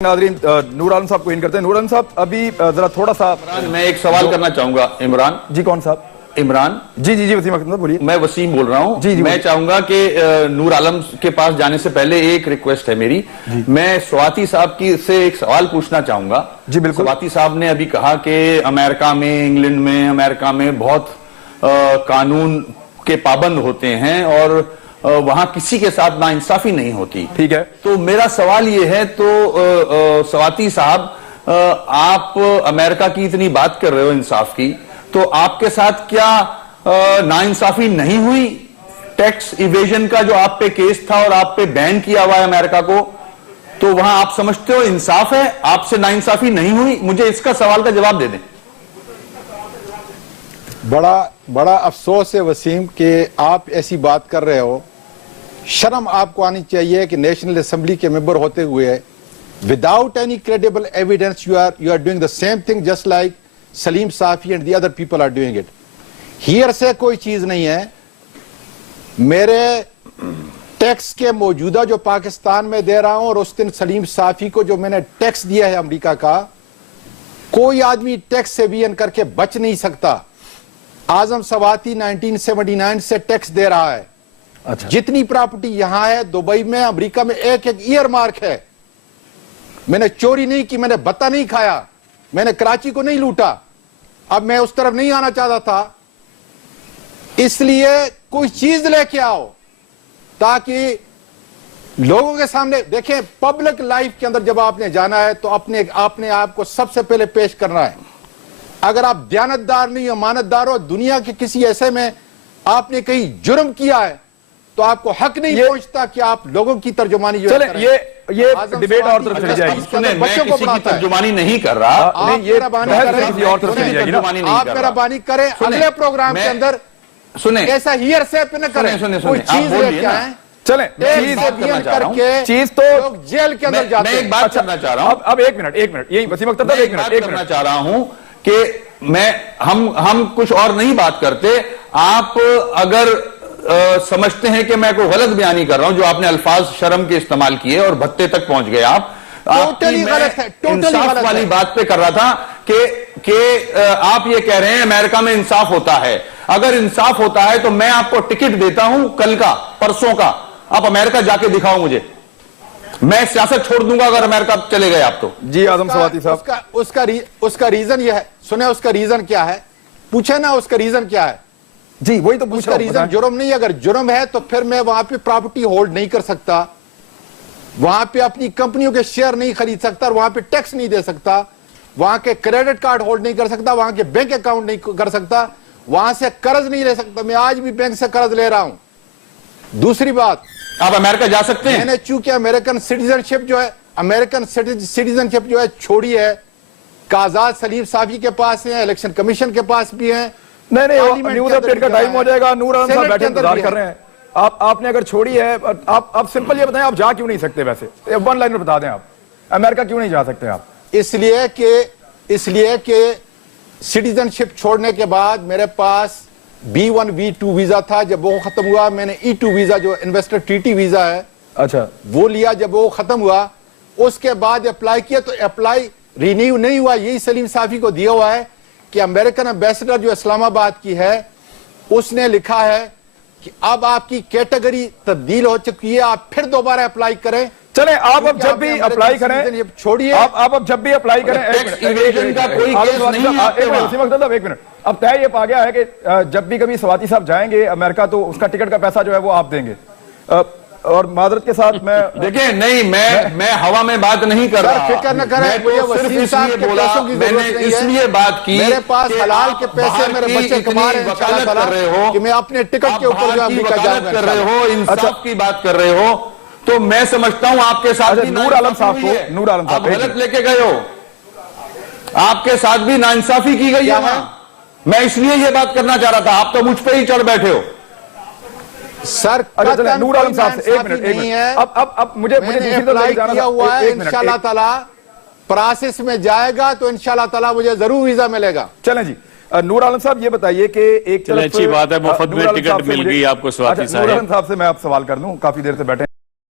नाज़रीन, नूर आलम साहब को इन करते हैं। नूर आलम साहब, अभी जरा थोड़ा सा मैं एक सवाल करना चाहूंगा। इमरान जी, कौन साहब? इमरान जी जी जी, वसीम अख्तर साहब बोलिए। मैं वसीम बोल रहा हूं। मैं चाहूंगा कि नूर आलम के पास जाने से पहले एक रिक्वेस्ट है मेरी। मैं स्वाति साहब की से एक सवाल पूछना चाहूंगा। जी बिल्कुल। स्वाति साहब ने अभी कहा कि अमेरिका में, इंग्लैंड में, अमेरिका में बहुत कानून के पाबंद होते हैं और वहां किसी के साथ नाइंसाफी नहीं होती। ठीक है, तो मेरा सवाल ये है, तो स्वाति साहब, आप अमेरिका की इतनी बात कर रहे हो इंसाफ की, तो आपके साथ क्या नाइंसाफी नहीं हुई? टैक्स इवेजन का जो आप पे केस था और आप पे बैन किया हुआ है अमेरिका को, तो वहां आप समझते हो इंसाफ है, आपसे नाइंसाफी नहीं हुई? मुझे इसका सवाल का जवाब दे दें। बड़ा अफसोस है वसीम कि आप ऐसी बात कर रहे हो। शर्म आपको आनी चाहिए कि नेशनल असेंबली के मेंबर होते हुए without any credible evidence you are doing the same thing just like Salim Safi and the other people are doing it. Here से कोई चीज नहीं है। मेरे टैक्स के मौजूदा जो पाकिस्तान में दे रहा हूं और उस दिन सलीम साफी को जो मैंने टैक्स दिया है अमेरिका का, कोई आदमी टैक्स से भी करके बच नहीं सकता। आजम सवाती 1979 से टैक्स दे रहा है। अच्छा। जितनी प्रॉपर्टी यहां है दुबई में, अमेरिका में, एक एक ईयर मार्क है। मैंने चोरी नहीं की, मैंने बत्ता नहीं खाया, मैंने कराची को नहीं लूटा। अब मैं उस तरफ नहीं आना चाहता था, इसलिए कोई चीज लेके आओ ताकि लोगों के सामने देखें। पब्लिक लाइफ के अंदर जब आपने जाना है तो अपने आप को सबसे पहले पेश करना है। अगर आप दयानतदार नहीं, अमानतदार हो, दुनिया के किसी ऐसे में आपने कहीं जुर्म किया है तो आपको हक नहीं पहुंचता कि आप लोगों की तर्जुमानी जो चले, ये डिबेट और तरफ चली जाएगी। बच्चों को किसी की तर्जुमानी नहीं कर रहा। आप मेहरबानी करें अगले प्रोग्राम के अंदर सुने, ऐसा हियर से न करें। कोई चीज लेके आए, चले करके चीज तो लोग जेल के अंदर जाते हैं। मैं एक बात करना चाह रहा हूं। अब एक मिनट यही वसीम अख्तर साहब, एक मिनट करना चाह रहा हूं कि हम कुछ और नहीं बात करते। आप अगर समझते हैं कि मैं कोई गलत बयानी कर रहा हूं, जो आपने अल्फाज शर्म के इस्तेमाल किए और भत्ते तक पहुंच गए आप, टोटली गलत है। इंसाफ वाली बात पे कर रहा था कि आप ये कह रहे हैं अमेरिका में इंसाफ होता है। अगर इंसाफ होता है तो मैं आपको टिकट देता हूं, कल का, परसों का, आप अमेरिका जाके दिखाओ मुझे। मैं सियासत छोड़ दूंगा अगर अमेरिका चले गए आप तो। जी आजम सवाती साहब, उसका रीजन यह है, सुने उसका रीजन क्या है, पूछे ना उसका रीजन क्या है। जी वही तो पूछ रहा हूं। रीजन जुर्म नहीं, अगर जुर्म है तो फिर मैं वहां पे प्रॉपर्टी होल्ड नहीं कर सकता, वहां पे अपनी कंपनियों के शेयर नहीं खरीद सकता, वहां पे टैक्स नहीं दे सकता, वहां के क्रेडिट कार्ड होल्ड नहीं कर सकता, वहां के बैंक अकाउंट नहीं कर सकता, वहां से कर्ज नहीं ले सकता। मैं आज भी बैंक से कर्ज ले रहा हूं। दूसरी बात, आप अमेरिका जा सकते हैं। मैंने चूंकि अमेरिकन सिटीजनशिप जो है छोड़ी है, कागजात सलीम साफी के पास है, इलेक्शन कमीशन के पास भी है। नहीं, न्यूज अपडेट का टाइम हो जाएगा। नूर आलम साहब बैठे इंतजार कर रहे हैं। आपने अगर छोड़ी है, आप सिंपल ये बताएं, आप जा क्यों नहीं सकते? वैसे वन लाइन में बता दें, आप अमेरिका क्यों नहीं जा सकते? आप इसलिए कि सिटीजनशिप छोड़ने के बाद मेरे पास B1 B2 वीजा था। जब वो खत्म हुआ, मैंने E2 वीजा, जो इन्वेस्टर ट्रीटी वीजा है, अच्छा, वो लिया। जब वो खत्म हुआ, उसके बाद अप्लाई किया तो अप्लाई रिन्यू नहीं हुआ। यही सलीम साफी को दिया हुआ है कि अमेरिकन एम्बेसडर जो इस्लामाबाद की है, उसने लिखा है कि अब आपकी कैटेगरी तब्दील हो चुकी है, आप फिर दोबारा अप्लाई करें। चले, आप अब जब भी अप्लाई करें, छोड़िए, आप अब जब भी अप्लाई करें, एक मिनट, अब तय ये पा गया है कि जब भी कभी स्वाति साहब जाएंगे अमेरिका तो उसका टिकट का पैसा जो है वो आप देंगे। और मादरत के साथ मैं देखिए, नहीं, मैं हवा में बात नहीं कर रहा। फिक्र न करें, मैंने इसलिए बात की, मेरे पास हलाल के पैसे मेरे बच्चे कमा रहे हैं, वकालत कर रहे हो कि मैं अपने टिकट के ऊपर अमेरिका जाऊंगा, कर रहे हो, इंसाफ की बात कर रहे हो, तो मैं समझता हूं आपके साथ नूर आलम साहब को, नूर आलम साहब गलत लेके गए हो, आपके साथ भी नाइंसाफी की गई है। मैं इसलिए ये बात करना चाह रहा था, आप तो मुझ पे ही चढ़ बैठे हो सर। नूर आलम साहब से एक मिनट, अब मुझे दूसरी तरफ जाना हुआ है। इंशाल्लाह ताला प्रोसेस में जाएगा तो इंशाल्लाह ताला मुझे जरूर वीजा मिलेगा। चलें जी, नूर आलम साहब ये बताइए कि एक अच्छी बात है, मुफ्त में टिकट मिल गई आपको स्वाति साहब। नूर आलम साहब से मैं आप सवाल कर लूं, काफी देर से बैठे